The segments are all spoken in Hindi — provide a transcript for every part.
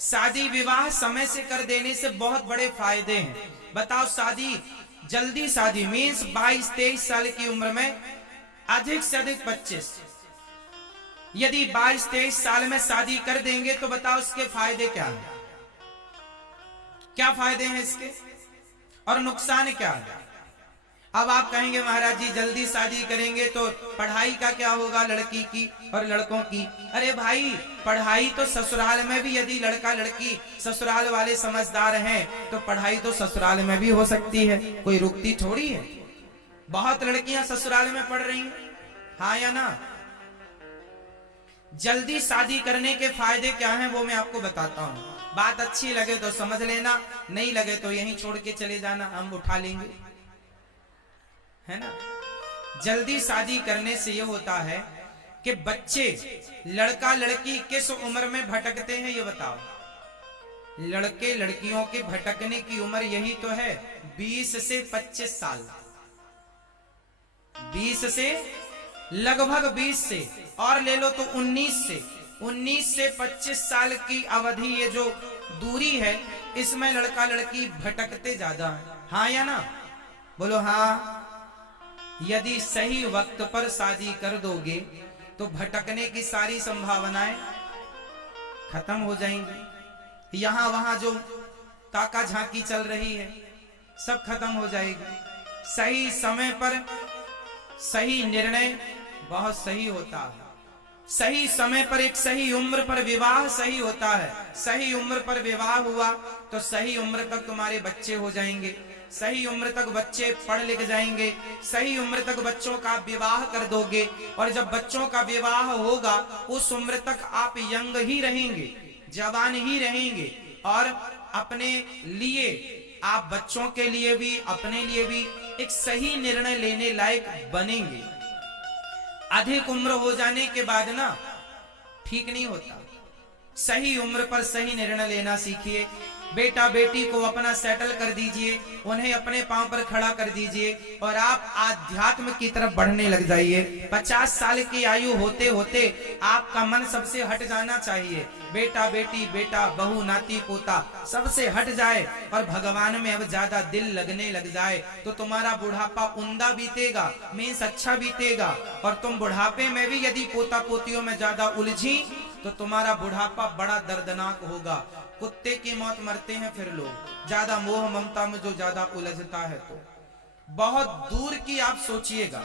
शादी विवाह समय से कर देने से बहुत बड़े फायदे हैं। बताओ, शादी जल्दी शादी मीन्स 22-23 साल की उम्र में, अधिक से अधिक 25। यदि 22-23 साल में शादी कर देंगे तो बताओ इसके फायदे क्या हैं? क्या फायदे हैं इसके और नुकसान क्या है? अब आप कहेंगे महाराज जी जल्दी शादी करेंगे तो पढ़ाई का क्या होगा लड़की की और लड़कों की? अरे भाई, पढ़ाई तो ससुराल में भी, यदि लड़का लड़की ससुराल वाले समझदार हैं तो पढ़ाई तो ससुराल में भी हो सकती है, कोई रुकती थोड़ी है। बहुत लड़कियां ससुराल में पढ़ रही हैं, हाँ या ना? जल्दी शादी करने के फायदे क्या हैं वो मैं आपको बताता हूं। बात अच्छी लगे तो समझ लेना, नहीं लगे तो यहीं छोड़ के चले जाना, हम उठा लेंगे, है ना। जल्दी शादी करने से यह होता है कि बच्चे, लड़का लड़की किस उम्र में भटकते हैं ये बताओ? लड़के लड़कियों के भटकने की उम्र यही तो है, 20 से 25 साल। 20 से लगभग 20 से और ले लो तो 19 से 25 साल की अवधि, ये जो दूरी है इसमें लड़का लड़की भटकते ज्यादा है, हाँ या ना? बोलो हाँ। यदि सही वक्त पर शादी कर दोगे तो भटकने की सारी संभावनाएं खत्म हो जाएंगी। यहां वहां जो ताका झांकी चल रही है सब खत्म हो जाएगी। सही समय पर सही निर्णय बहुत सही होता है। सही समय पर एक सही उम्र पर विवाह सही होता है। सही उम्र पर विवाह हुआ तो सही उम्र तक तुम्हारे बच्चे हो जाएंगे, सही उम्र तक बच्चे पढ़ लिख जाएंगे, सही उम्र तक बच्चों का विवाह कर दोगे, और जब बच्चों का विवाह होगा उस उम्र तक आप यंग ही रहेंगे, जवान ही रहेंगे, और अपने लिए, आप बच्चों के लिए भी अपने लिए भी एक सही निर्णय लेने लायक बनेंगे। अधिक उम्र हो जाने के बाद ना ठीक नहीं होता। सही उम्र पर सही निर्णय लेना सीखिए। बेटा बेटी को अपना सेटल कर दीजिए, उन्हें अपने पांव पर खड़ा कर दीजिए और आप आध्यात्म की तरफ बढ़ने लग जाइए। 50 साल की आयु होते होते आपका मन सबसे हट जाना चाहिए। बेटा बेटी, बेटा बहू, नाती पोता सबसे हट जाए और भगवान में अब ज्यादा दिल लगने लग जाए तो तुम्हारा बुढ़ापा उम्दा बीतेगा, मीन्स अच्छा बीतेगा। और तुम बुढ़ापे में भी यदि पोता पोतियों में ज्यादा उलझी तो तुम्हारा बुढ़ापा बड़ा दर्दनाक होगा। कुत्ते की मौत मरते हैं फिर लोग, ज्यादा मोह ममता में जो ज्यादा उलझता है। तो बहुत दूर की आप सोचिएगा।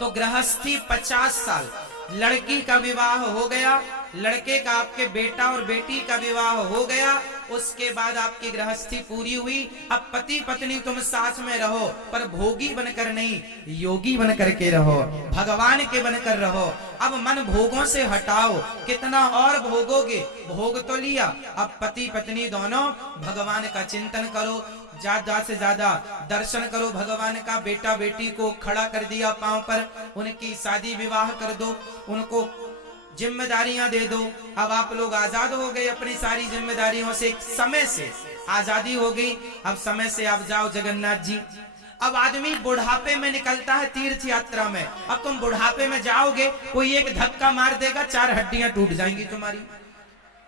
तो गृहस्थी 50 साल, लड़की का विवाह हो गया, लड़के का आपके बेटा और बेटी का विवाह हो गया, उसके बाद आपकी गृहस्थी पूरी हुई। अब पति पत्नी तुम साथ में रहो पर भोगी बनकर नहीं, योगी बनकर के रहो, भगवान के बनकर रहो। अब मन भोगों से हटाओ, कितना और भोगोगे, भोग तो लिया, अब पति पत्नी दोनों भगवान का चिंतन करो, ज्यादा से ज्यादा दर्शन करो भगवान का। बेटा बेटी को खड़ा कर दिया पांव पर, उनकी शादी विवाह कर दो, उनको जिम्मेदारियां दे दो। अब आप लोग आजाद हो गए अपनी सारी जिम्मेदारियों से, समय से आजादी हो गई। अब समय से आप जाओ जगन्नाथ जी। अब आदमी बुढ़ापे में निकलता है तीर्थ यात्रा में। अब तुम बुढ़ापे में जाओगे, कोई एक धक्का मार देगा, 4 हड्डियां टूट जाएंगी तुम्हारी।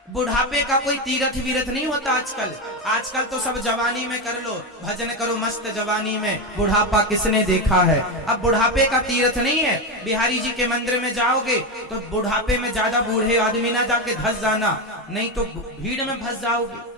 बुढ़ापे का कोई तीर्थ वीरथ नहीं होता आजकल। आजकल तो सब जवानी में कर लो, भजन करो मस्त जवानी में, बुढ़ापा किसने देखा है। अब बुढ़ापे का तीर्थ नहीं है। बिहारी जी के मंदिर में जाओगे तो बुढ़ापे में ज्यादा बूढ़े आदमी ना जाके धस जाना, नहीं तो भीड़ में फंस जाओगे।